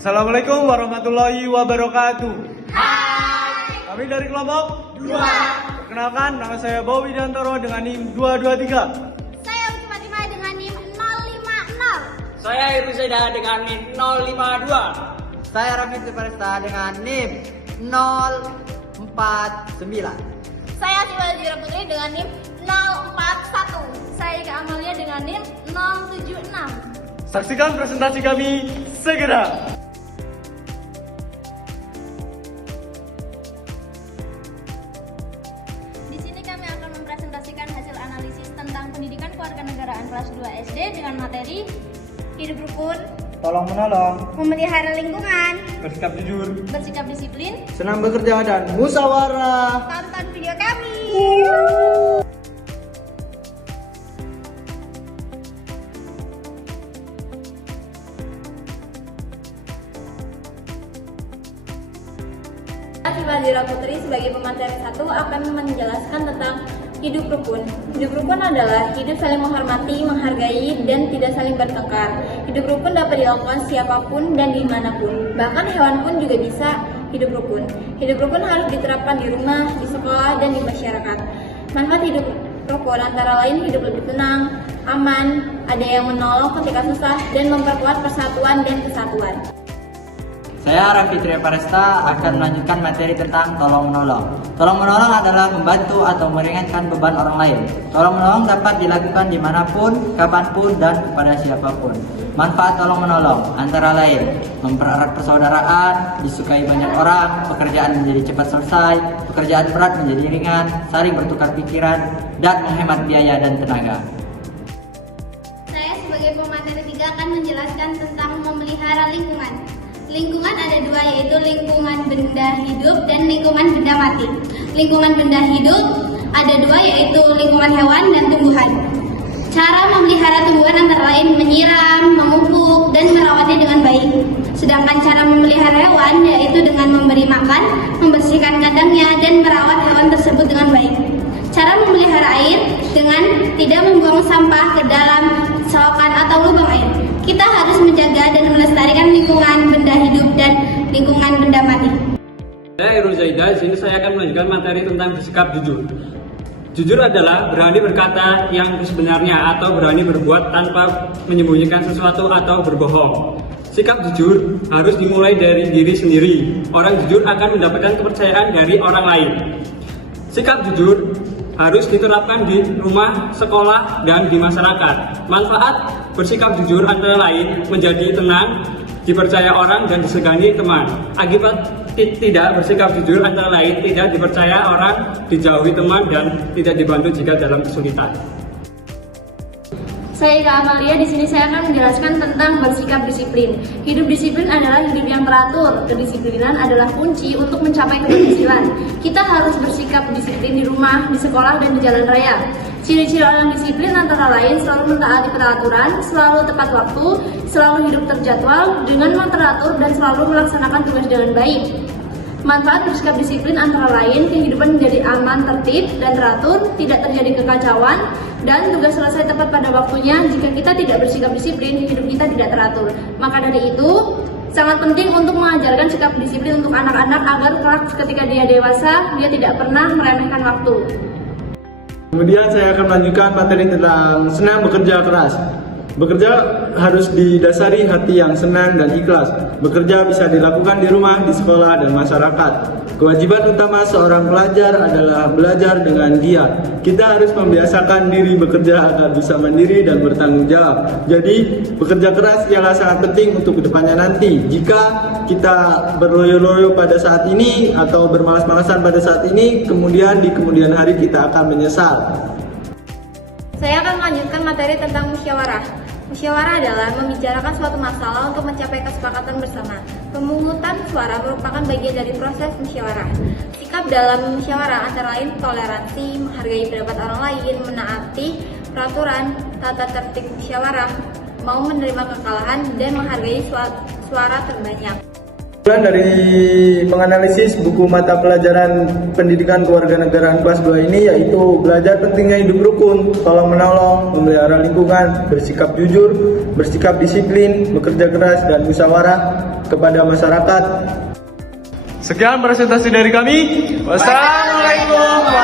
Assalamualaikum warahmatullahi wabarakatuh. Hai. Kami dari kelompok 2. Perkenalkan, nama saya Bowi Dantoro dengan NIM 223. Saya Fatimah dengan NIM 050. Saya Iru Zaida dengan NIM 052. Saya Rafid Paresta dengan NIM 049. Saya Sibal Putri dengan NIM 041. Saya Ika Amalia dengan NIM 076. Saksikan presentasi kami segera. Di sini kami akan mempresentasikan hasil analisis tentang pendidikan kewarganegaraan kelas 2 SD dengan materi hidup rukun, Tolong menolong, memelihara lingkungan, bersikap jujur, bersikap disiplin. Senang bekerja dan musyawarah. Tonton video kami. Sibal Putri sebagai pemateri 1 akan menjelaskan tentang hidup rukun. Hidup rukun adalah hidup saling menghormati, menghargai, dan tidak saling bertengkar. Hidup rukun dapat dilakukan siapapun dan dimanapun. Bahkan hewan pun juga bisa hidup rukun. Hidup rukun harus diterapkan di rumah, di sekolah, dan di masyarakat. Manfaat hidup rukun antara lain hidup lebih tenang, aman, ada yang menolong ketika susah, dan memperkuat persatuan dan kesatuan. Saya Rafid Paresta akan melanjutkan materi tentang tolong menolong. Tolong menolong adalah membantu atau meringankan beban orang lain. Tolong menolong dapat dilakukan dimanapun, kapanpun, dan kepada siapapun. Manfaat tolong menolong antara lain mempererat persaudaraan, disukai banyak orang, pekerjaan menjadi cepat selesai, pekerjaan berat menjadi ringan, saling bertukar pikiran, dan menghemat biaya dan tenaga. Saya sebagai pemateri 3 akan menjelaskan tentang memelihara lingkungan. Lingkungan ada 2, yaitu lingkungan benda hidup dan lingkungan benda mati. Lingkungan benda hidup ada 2, yaitu lingkungan hewan dan tumbuhan. Cara memelihara tumbuhan antara lain menyiram, memupuk, dan merawatnya dengan baik. Sedangkan cara memelihara hewan yaitu dengan memberi makan, membersihkan kandangnya, dan merawat hewan tersebut dengan baik. Cara memelihara air dengan tidak membuang sampah ke dalam selokan atau lubang air. Kita harus menjaga dan melestarikan lingkungan benda hidup dan lingkungan benda mati. Saya Iru Zaida, di sini saya akan melanjutkan materi tentang bersikap jujur. Jujur adalah berani berkata yang sebenarnya atau berani berbuat tanpa menyembunyikan sesuatu atau berbohong. Sikap jujur harus dimulai dari diri sendiri. Orang jujur akan mendapatkan kepercayaan dari orang lain. Sikap jujur harus diterapkan di rumah, sekolah, dan di masyarakat. Manfaat bersikap jujur antara lain menjadi tenang, dipercaya orang, dan disegani teman. Akibat tidak bersikap jujur antara lain tidak dipercaya orang, dijauhi teman, dan tidak dibantu jika dalam kesulitan. Saya Ika Amalia, di sini saya akan menjelaskan tentang bersikap disiplin. Hidup disiplin adalah hidup yang teratur. Kedisiplinan adalah kunci untuk mencapai keberhasilan. Kita harus bersikap disiplin di rumah, di sekolah, dan di jalan raya. Ciri-ciri orang disiplin antara lain selalu mentaati peraturan, selalu tepat waktu, selalu hidup terjadwal dengan teratur, dan selalu melaksanakan tugas dengan baik. Manfaat bersikap disiplin antara lain kehidupan menjadi aman, tertib, dan teratur, tidak terjadi kekacauan, dan tugas selesai tepat pada waktunya. Jika kita tidak bersikap disiplin, hidup kita tidak teratur. Maka dari itu, sangat penting untuk mengajarkan sikap disiplin untuk anak-anak agar kelak ketika dia dewasa, dia tidak pernah meremehkan waktu. Kemudian saya akan melanjutkan materi tentang senang bekerja keras. Bekerja harus didasari hati yang senang dan ikhlas. Bekerja bisa dilakukan di rumah, di sekolah, dan masyarakat. Kewajiban utama seorang pelajar adalah belajar dengan giat. Kita harus membiasakan diri bekerja agar bisa mandiri dan bertanggung jawab. Jadi, bekerja keras ialah sangat penting untuk kedepannya nanti. Jika kita berloyo-loyo pada saat ini atau bermalas-malasan pada saat ini, kemudian di kemudian hari kita akan menyesal. Saya akan melanjutkan materi tentang musyawarah. Musyawarah adalah membicarakan suatu masalah untuk mencapai kesepakatan bersama. Pemungutan suara merupakan bagian dari proses musyawarah. Sikap dalam musyawarah antara lain toleransi, menghargai pendapat orang lain, menaati peraturan, tata tertib musyawarah, mau menerima kekalahan, dan menghargai suara terbanyak. Dari menganalisis buku mata pelajaran pendidikan kewarganegaraan kelas 2 ini yaitu belajar pentingnya hidup rukun, tolong menolong, memelihara lingkungan, bersikap jujur, bersikap disiplin, bekerja keras dan musyawarah kepada masyarakat. Sekian presentasi dari kami. Wassalamualaikum